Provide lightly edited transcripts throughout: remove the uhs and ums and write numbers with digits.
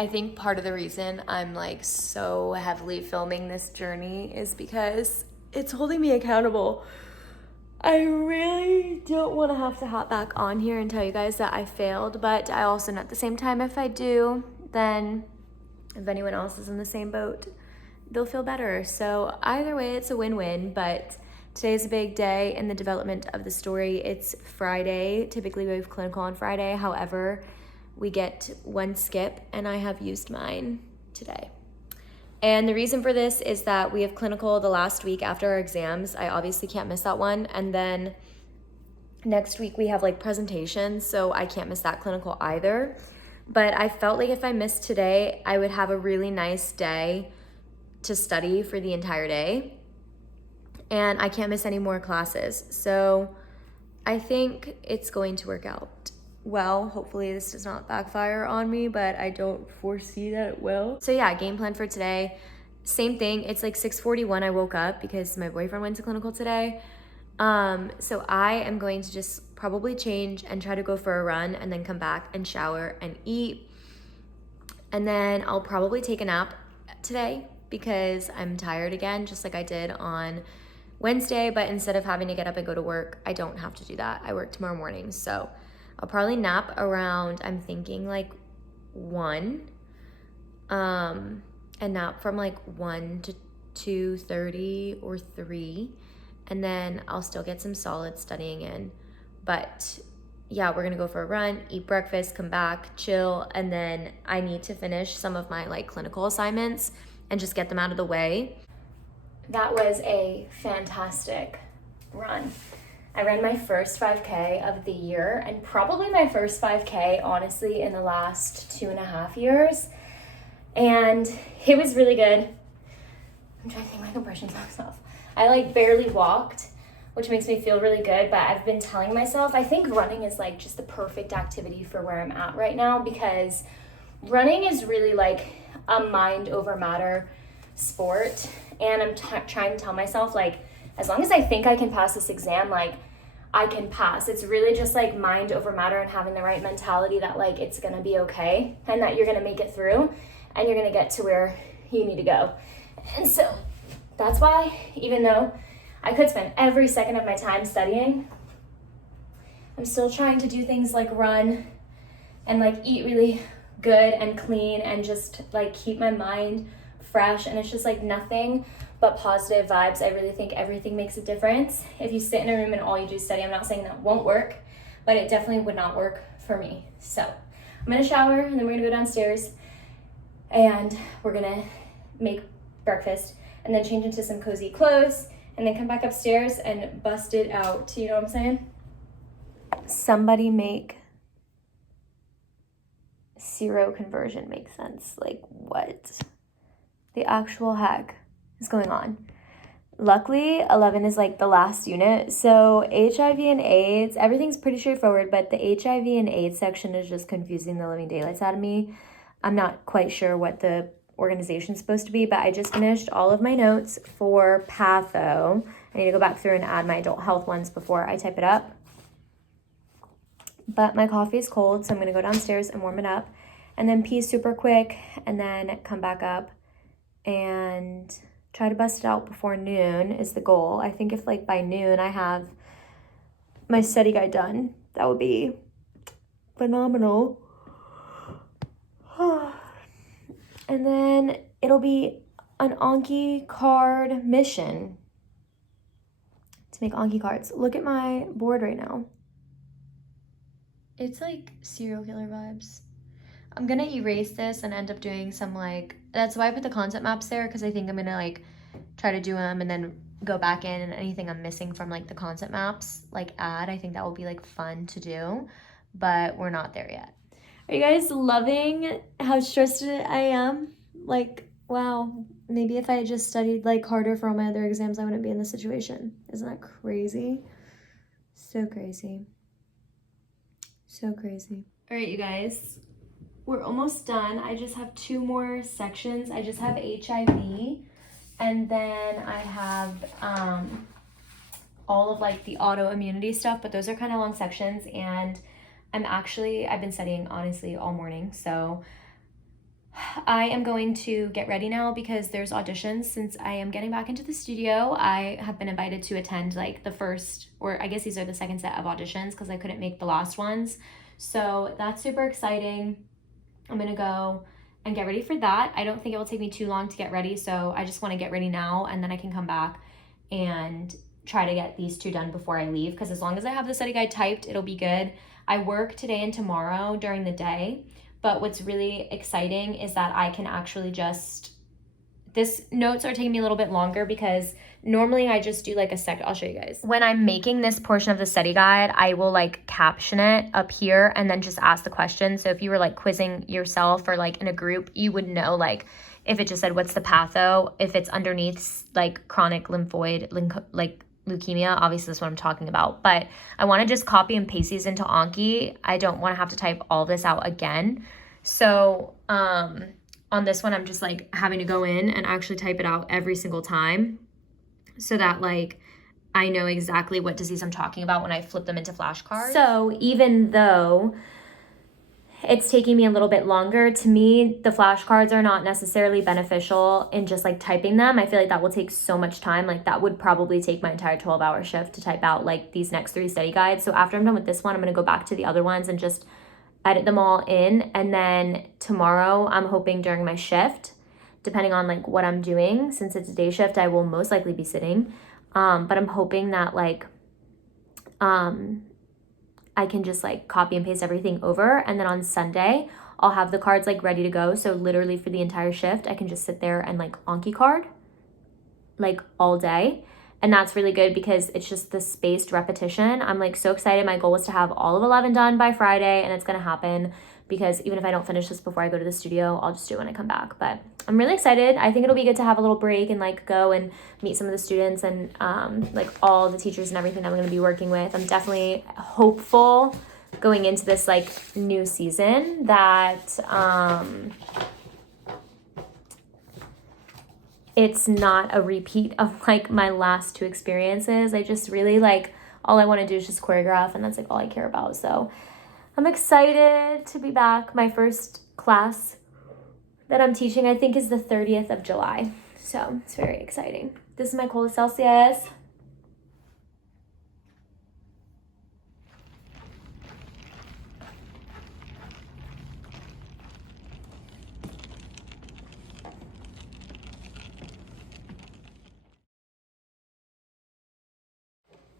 I think part of the reason I'm like so heavily filming this journey is because it's holding me accountable. I really don't want to have to hop back on here and tell you guys that I failed, but I also know at the same time, if I do, then if anyone else is in the same boat, they'll feel better. So either way, it's a win-win, but today is a big day in the development of the story. It's Friday. Typically we have clinical on Friday. However, we get one skip and I have used mine today. And the reason for this is that we have clinical the last week after our exams. I obviously can't miss that one. And then next week we have like presentations, so I can't miss that clinical either. But I felt like if I missed today, I would have a really nice day to study for the entire day. And I can't miss any more classes. So I think it's going to work out well. Hopefully this does not backfire on me, but I don't foresee that it will. So yeah, game plan for today, same thing. It's like 6:41 I woke up because my boyfriend went to clinical today. So I am going to just probably change and try to go for a run and then come back and shower and eat. And then I'll probably take a nap today because I'm tired again, just like I did on Wednesday, but instead of having to get up and go to work, I don't have to do that. I work tomorrow morning, so I'll probably nap around, I'm thinking like 1, and nap from like 1 to 2:30 or 3, and then I'll still get some solid studying in. But yeah, we're gonna go for a run, eat breakfast, come back, chill, and then I need to finish some of my like clinical assignments and just get them out of the way. That was a fantastic run. I ran my first 5K of the year and probably my first 5K, honestly, in the last 2.5 years. And it was really good. I'm trying to think my compression socks off. I like barely walked, which makes me feel really good, but I've been telling myself, I think running is like just the perfect activity for where I'm at right now, because running is really like a mind over matter sport. And I'm trying to tell myself, like, as long as I think I can pass this exam, like, I can pass. It's really just like mind over matter and having the right mentality that like it's gonna be okay and that you're gonna make it through and you're gonna get to where you need to go. And so that's why, even though I could spend every second of my time studying, I'm still trying to do things like run and like eat really good and clean and just like keep my mind fresh. And it's just like nothing but positive vibes. I really think everything makes a difference. If you sit in a room and all you do is study, I'm not saying that won't work, but it definitely would not work for me. So I'm gonna shower and then we're gonna go downstairs and we're gonna make breakfast and then change into some cozy clothes and then come back upstairs and bust it out. You know what I'm saying? Somebody make seroconversion make sense. Like, what the actual heck is going on? Luckily, 11 is like the last unit. So HIV and AIDS, everything's pretty straightforward, but the HIV and AIDS section is just confusing the living daylights out of me. I'm not quite sure what the organization's supposed to be, but I just finished all of my notes for patho. I need to go back through and add my adult health ones before I type it up. But my coffee is cold, so I'm gonna go downstairs and warm it up and then pee super quick and then come back up and try to bust it out before noon is the goal. I think if like by noon I have my study guide done, that would be phenomenal. And then it'll be an Anki card mission to make Anki cards. Look at my board right now. It's like serial killer vibes. I'm gonna erase this and end up doing some like, that's why I put the concept maps there, because I think I'm gonna like try to do them and then go back in and anything I'm missing from like the concept maps, like add. I think that will be like fun to do, but we're not there yet. Are you guys loving how stressed I am? Like, wow, maybe if I had just studied like harder for all my other exams, I wouldn't be in this situation. Isn't that crazy? So crazy. So crazy. All right, you guys, we're almost done. I just have 2 more sections. I just have HIV, and then I have all of like the autoimmunity stuff, but those are kind of long sections, and I've been studying honestly all morning, so I am going to get ready now because there's auditions. Since I am getting back into the studio, I have been invited to attend like the first, or I guess these are the second set of auditions because I couldn't make the last ones. So that's super exciting. I'm gonna go and get ready for that. I don't think it will take me too long to get ready, so I just want to get ready now and then I can come back and try to get these two done before I leave, because as long as I have the study guide typed, it'll be good. I work today and tomorrow during the day, but what's really exciting is that I can actually just, this notes are taking me a little bit longer because normally I just do like a sec. I'll show you guys. When I'm making this portion of the study guide, I will like caption it up here and then just ask the question. So if you were like quizzing yourself or like in a group, you would know like if it just said what's the patho, if it's underneath like chronic lymphoid, like leukemia, obviously that's what I'm talking about. But I want to just copy and paste these into Anki. I don't want to have to type all this out again. So on this one, I'm just like having to go in and actually type it out every single time so that like I know exactly what disease I'm talking about when I flip them into flashcards. So even though it's taking me a little bit longer, to me, the flashcards are not necessarily beneficial in just like typing them. I feel like that will take so much time. Like that would probably take my entire 12-hour shift to type out like these next 3 study guides. So after I'm done with this one, I'm going to go back to the other ones and just edit them all in. And then tomorrow, I'm hoping during my shift, depending on like what I'm doing, since it's a day shift, I will most likely be sitting. But I'm hoping that like, I can just like copy and paste everything over. And then on Sunday, I'll have the cards like ready to go. So literally for the entire shift, I can just sit there and like Anki card like all day. And that's really good because it's just the spaced repetition. I'm like so excited. My goal was to have all of 11 done by Friday, and it's going to happen because even if I don't finish this before I go to the studio, I'll just do it when I come back. But I'm really excited. I think it'll be good to have a little break and like go and meet some of the students and like all the teachers and everything that I'm going to be working with. I'm definitely hopeful going into this like new season that it's not a repeat of like my last 2 experiences. I just really like, all I want to do is just choreograph, and that's like all I care about. So I'm excited to be back. My first class that I'm teaching, I think, is the 30th of July. So it's very exciting. This is my cola Celsius.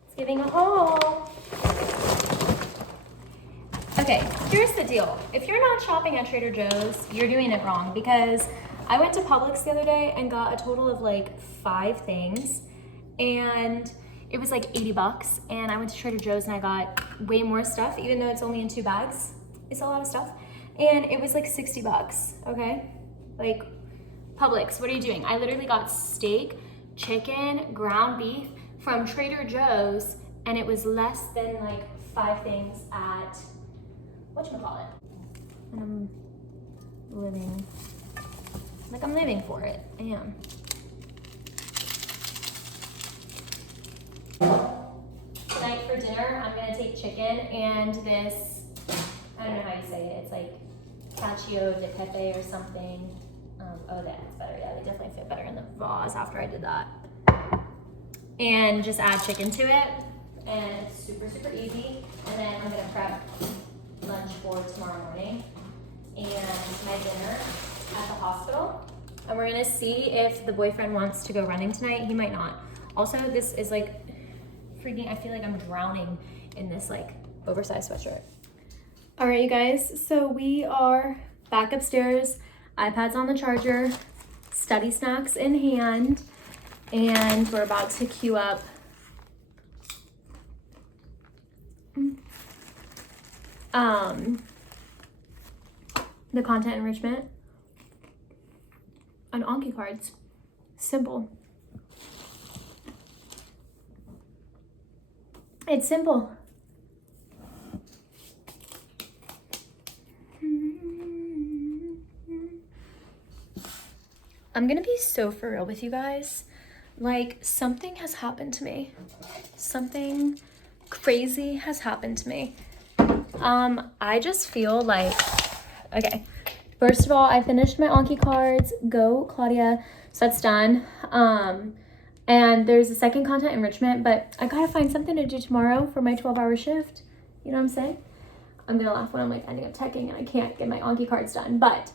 It's giving a haul. Okay, here's the deal. If you're not shopping at Trader Joe's, you're doing it wrong, because I went to Publix the other day and got a total of like 5 things, and it was like 80 bucks. And I went to Trader Joe's and I got way more stuff, even though it's only in 2 bags. It's a lot of stuff. And it was like 60 bucks, okay? Like, Publix, what are you doing? I literally got steak, chicken, ground beef from Trader Joe's, and it was less than like 5 things at whatchamacallit. And I'm living, like I'm living for it. I am. Tonight for dinner, I'm gonna take chicken and this, I don't know how you say it, it's like cacio de pepe or something. Oh, that's better. Yeah, they definitely fit better in the vase after I did that. And just add chicken to it, and it's super, super easy. And then I'm gonna prep lunch for tomorrow morning and my dinner at the hospital. And we're gonna see if the boyfriend wants to go running tonight. He might not. Also, this is like freaking, I feel like I'm drowning in this like oversized sweatshirt. All right, you guys, so we are back upstairs. iPad's on the charger, study snacks in hand, and we're about to queue up the content enrichment on Anki cards. Simple. It's simple. I'm gonna be so for real with you guys. Like, something has happened to me. Something crazy has happened to me. I just feel like, okay, First of all, I finished my Anki cards. Go, Claudia. So that's done. And there's a second content enrichment, but I gotta find something to do tomorrow for my 12-hour shift. You know what I'm saying? I'm gonna laugh when I'm like ending up teching and I can't get my Anki cards done. But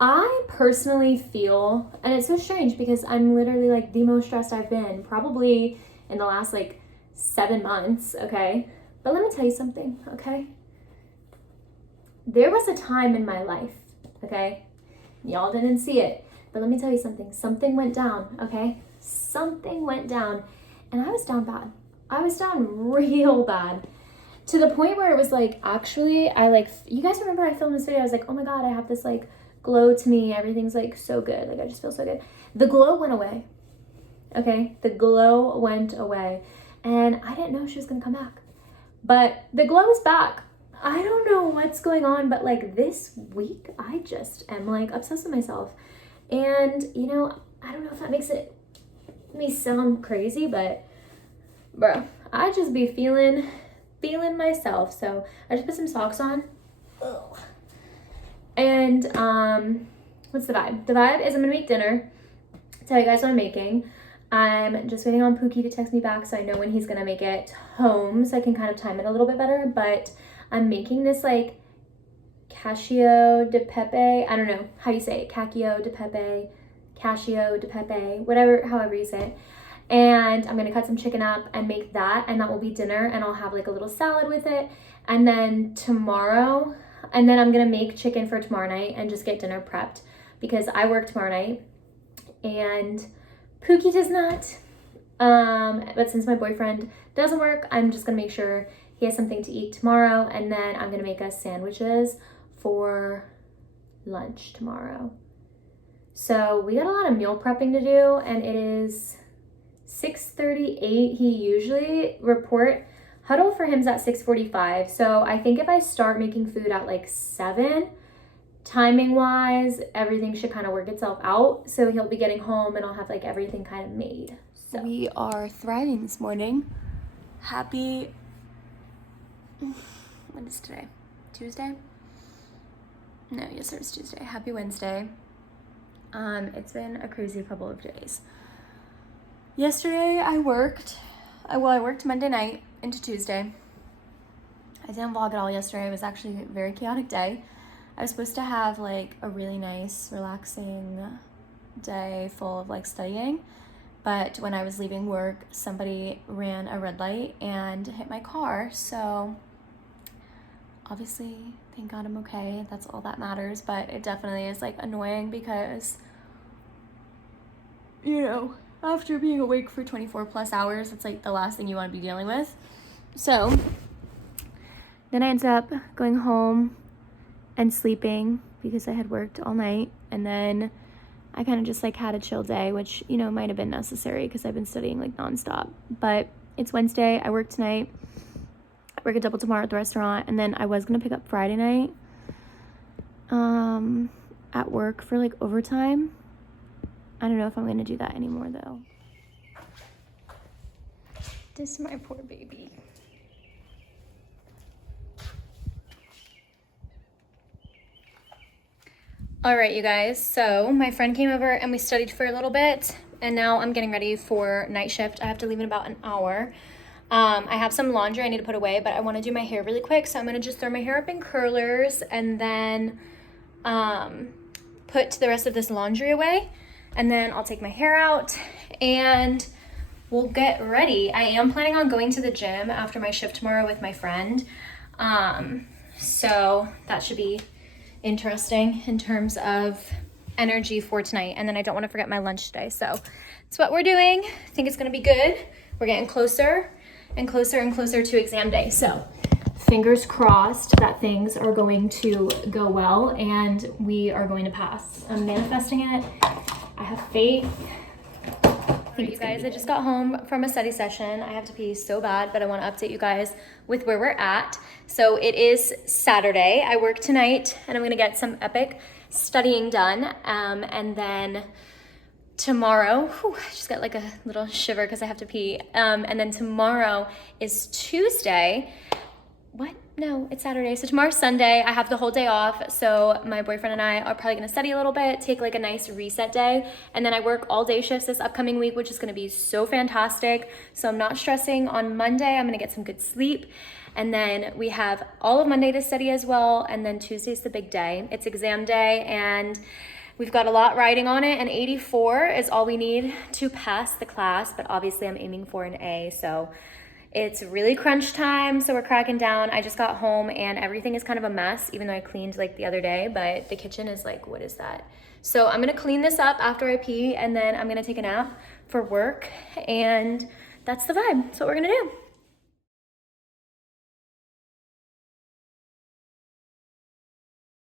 I personally feel, and it's so strange because I'm literally like the most stressed I've been probably in the last like 7 months, okay? But let me tell you something, okay? There was a time in my life, okay? Y'all didn't see it, but let me tell you something. Something went down, okay? Something went down, and I was down bad. I was down real bad, to the point where it was like, actually, you guys remember I filmed this video, I was like, oh my God, I have this like glow to me, everything's like so good, like I just feel so good. The glow went away, okay? The glow went away, and I didn't know she was gonna come back, but the glow is back. I don't know what's going on, but like this week, I just am like obsessed with myself, and you know, I don't know if that makes me sound crazy, but bro, I just be feeling myself. So I just put some socks on. Ugh. And what's the vibe? The vibe is I'm gonna make dinner. Tell you guys what I'm making. I'm just waiting on Pookie to text me back so I know when he's gonna make it home so I can kind of time it a little bit better. But I'm making this like cascio de pepe. I don't know how you say it. Cascio de pepe, whatever, however you say it. And I'm gonna cut some chicken up and make that, and that will be dinner, and I'll have like a little salad with it. And then I'm gonna make chicken for tomorrow night and just get dinner prepped because I work tomorrow night and Pookie does not. But since my boyfriend doesn't work, I'm just gonna make sure he has something to eat tomorrow, and then I'm gonna make us sandwiches for lunch tomorrow. So we got a lot of meal prepping to do, and it is 6:38. He usually huddle for him's at 6:45. So I think if I start making food at like 7, timing wise, everything should kind of work itself out. So he'll be getting home and I'll have like everything kind of made. So we are thriving this morning. Happy, what is today? Tuesday? No, yes, it's Tuesday. Happy Wednesday. It's been a crazy couple of days. Yesterday I worked Monday night into Tuesday. I didn't vlog at all yesterday. It was actually a very chaotic day. I was supposed to have like a really nice, relaxing day full of like studying, but when I was leaving work, somebody ran a red light and hit my car. So obviously, thank God I'm okay. That's all that matters, but it definitely is like annoying because, you know, after being awake for 24 plus hours, it's like the last thing you want to be dealing with. So then I ended up going home and sleeping because I had worked all night, and then I kind of just like had a chill day, which, you know, might have been necessary because I've been studying like nonstop. But it's Wednesday, I work tonight, I work a double tomorrow at the restaurant, and then I was gonna pick up Friday night at work for like overtime. I don't know if I'm gonna do that anymore though. This is my poor baby. All right, you guys, so my friend came over and we studied for a little bit, and now I'm getting ready for night shift. I have to leave in about an hour. I have some laundry I need to put away, but I want to do my hair really quick, so I'm gonna just throw my hair up in curlers and then put the rest of this laundry away, and then I'll take my hair out and we'll get ready. I am planning on going to the gym after my shift tomorrow with my friend, so that should be interesting in terms of energy for tonight. And then I don't want to forget my lunch today, so that's what we're doing. I think it's gonna be good. We're getting closer and closer and closer to exam day, so fingers crossed that things are going to go well and we are going to pass. I'm manifesting it. I have faith. Alright, you guys, I just got home from a study session. I have to pee so bad, but I want to update you guys with where we're at. So it is Saturday. I work tonight and I'm going to get some epic studying done. And then tomorrow, I just got like a little shiver because I have to pee. And then tomorrow is Tuesday. What? no, it's Saturday. So tomorrow's Sunday. I have the whole day off. So my boyfriend and I are probably gonna study a little bit, take like a nice reset day. And then I work all day shifts this upcoming week, which is gonna be so fantastic. So I'm not stressing. On Monday, I'm gonna get some good sleep. And then we have all of Monday to study as well. And then Tuesday's the big day. It's exam day and we've got a lot riding on it, and 84 is all we need to pass the class, but obviously I'm aiming for an A. So it's really crunch time, so we're cracking down. I just got home and everything is kind of a mess, even though I cleaned like the other day, but the kitchen is like, what is that? So I'm gonna clean this up after I pee, and then I'm gonna take a nap for work, and that's the vibe. That's what we're gonna do.